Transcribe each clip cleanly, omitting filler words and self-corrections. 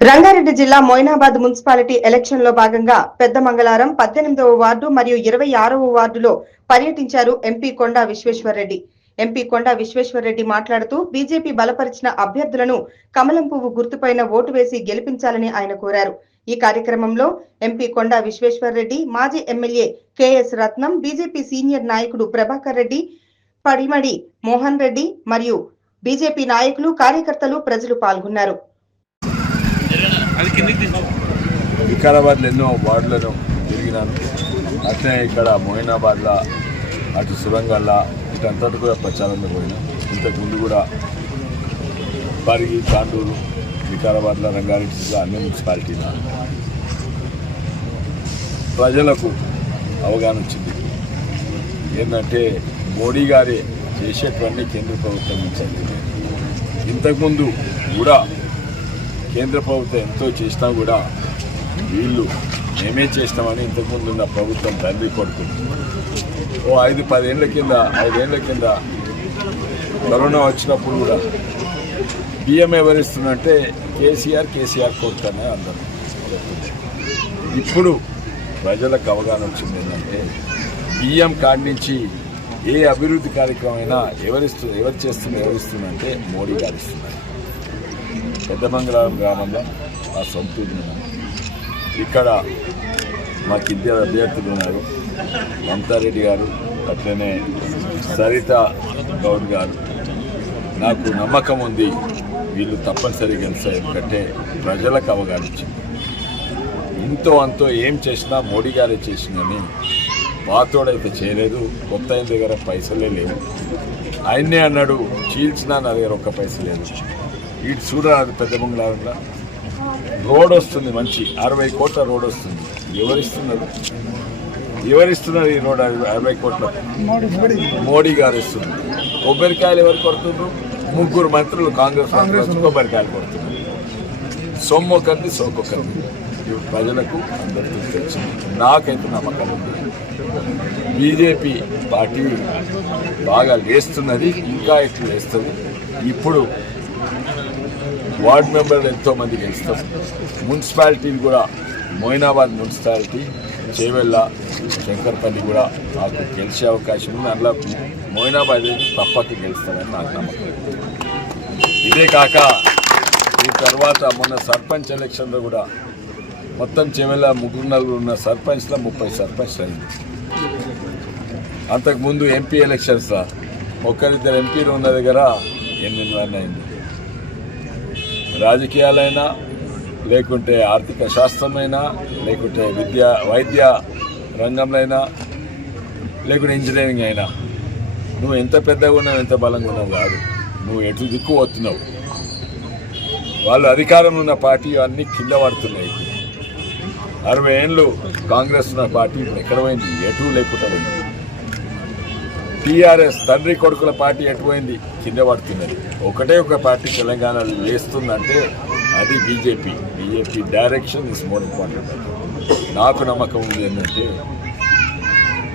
రంగారెడ్డి జిల్లా Moinabad municipality election లో భాగంగా పెద్దమంగళారం 18వ వార్డు మరియు 26వ వార్డులో పర్యటించారు ఎంపీ కొండా విశ్వేశ్వర్రెడ్డి. ఎంపీ కొండా విశ్వేశ్వర్రెడ్డి మాట్లాడుతూ బీజేపీ బలపరిచిన అభ్యర్థులను కమలం పువ్వు గుర్తుపైన ఓటు వేసి గెలిపించాలని ఆయన కోరారు. ఈ కార్యక్రమంలో ఎంపీ కొండా విశ్వేశ్వర్రెడ్డి, మాజీ ఎమ్మెల్యే కేఎస్ రత్నం, బీజేపీ సీనియర్ నాయకుడు ప్రభాకర్ రెడ్డి, పడిమడి మోహన్ రెడ్డి మరియు బీజేపీ నాయకులు, కార్యకర్తలు, ప్రజలు పాల్గొన్నారు. వికారాబాద్లో ఎన్నో వార్డులను తిరిగినాను. అట్లే ఇక్కడ మొయినాబాద్లో, అటు సురంగల్లా, ఇటంతటి కూడా ప్రచారంలో పోయినాం. ఇంతకుముందు కూడా పరిగి, తాండూరు, వికారాబాద్లో, రంగారెడ్డి జిల్లా అన్ని మున్సిపాలిటీలో ప్రజలకు అవగాహన వచ్చింది. ఏంటంటే మోడీ గారే చేసేటువంటి కేంద్ర ప్రభుత్వం ఇచ్చింది. ఇంతకుముందు కూడా కేంద్ర ప్రభుత్వం ఎంతో చేసినా కూడా వీళ్ళు మేమే చేస్తామని ఇంతకుముందు ఉన్న ప్రభుత్వం తండ్రి కొడుకు ఓ 5-10 ఏళ్ళ కింద కరోనా వచ్చినప్పుడు కూడా బియ్యం ఎవరిస్తుందంటే కేసీఆర్ కొడుకనే అందరూ. ఇప్పుడు ప్రజలకు అవగాహన వచ్చింది ఏంటంటే బియ్యం కాడి నుంచి ఏ అభివృద్ధి కార్యక్రమం అయినా ఎవరిస్తుందంటే మోడీ గారు ఇస్తున్నారు. పెద్దమంగళారం గ్రామంలో ఆ సొంతూరు ఇక్కడ మాకు ఇద్దరు అభ్యర్థులు ఉన్నారు. మమతారెడ్డి గారు, అట్లనే సరిత గౌడ్ గారు. నాకు నమ్మకం ఉంది వీళ్ళు తప్పనిసరిగా గెలుస్తారు. ఎందుకంటే ప్రజలకు అవగాహన ఇచ్చింది. ఇంతో అంతో ఏం చేసినా మోడీ గారే చేసిందని పాతోడైతే చేయలేదు. కొత్త ఆయన దగ్గర పైసలే లేవు. ఆయన్నే అన్నాడు చీల్చినా నా దగ్గర ఒక్క పైసలు లేదు. ఇటు చూడరాదు పెద్దమంగళారంలో రోడ్ వస్తుంది, మంచి 60 కోట్ల రోడ్ వస్తుంది. ఎవరిస్తున్నారు ఈ రోడ్? 60 కోట్ల మోడీ గారు ఇస్తుంది. కొబ్బరికాయలు ఎవరు కొడుతున్నారు? 3 మంత్రులు కాంగ్రెస్ కొబ్బరికాయలు కొడుతున్నారు. సొమ్మొకంది సోకొకంది. ప్రజలకు అందరికీ తెలిసింది. నాకైతే నమ్మకం ఉంది బీజేపీ పార్టీ బాగా లేస్తున్నది, ఇంకా ఎక్కువ లేస్తుంది. ఇప్పుడు వార్డు మెంబర్లు ఎంతోమంది గెలుస్తారు. మున్సిపాలిటీలు కూడా మొయినాబాద్ మున్సిపాలిటీ, చేవెళ్ళ, శంకర్పల్లి కూడా నాకు గెలిచే అవకాశం ఉంది. అందులో మొయినాబాద్ తప్పక గెలుస్తారని నాకు నమ్మకం. ఇదే కాక ఈ తర్వాత మొన్న సర్పంచ్ ఎలక్షన్లో కూడా మొత్తం చేవెళ్ళ 3-4 ఉన్న సర్పంచ్లో 30 సర్పంచ్ అయింది. అంతకుముందు ఎంపీ ఎలక్షన్స్లో 1-2 ఎంపీలు ఉన్న దగ్గర 8 అయింది. రాజకీయాలైనా, లేకుంటే ఆర్థిక శాస్త్రమైనా, లేకుంటే వైద్య రంగంలో అయినా, లేకుంటే ఇంజనీరింగ్ అయినా, నువ్వు ఎంత పెద్దగా ఉన్నావు, ఎంత బలంగా ఉన్నావు కాదు, నువ్వు ఎటు దిక్కు వస్తున్నావు. వాళ్ళు అధికారంలో ఉన్న పార్టీ అన్నీ కింద పడుతున్నాయి. 60 ఏళ్ళు కాంగ్రెస్ ఉన్న పార్టీ ఇప్పుడు ఎక్కడ పోయింది? ఎటు లేకుండా పోయింది. టీఆర్ఎస్ తండ్రి కొడుకుల పార్టీ ఎటుపోయింది? కింద పడుతున్నది. ఒకటే ఒక పార్టీ తెలంగాణలో లేస్తుందంటే అది BJP. Direction is more important. నాకు నమ్మకం ఉంది ఏంటంటే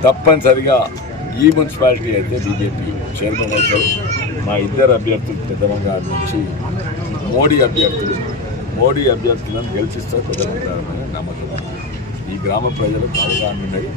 తప్పనిసరిగా ఈ మున్సిపాలిటీ అయితే బీజేపీ చైర్మన్ అవుతారు. మా ఇద్దరు అభ్యర్థులు పెద్దమంగారు నుంచి మోడీ అభ్యర్థులను గెలిచిస్తారు పెద్దమంగారు అనే నమ్మకం. ఈ గ్రామ ప్రజలకు అవగాహన ఉన్నాయి.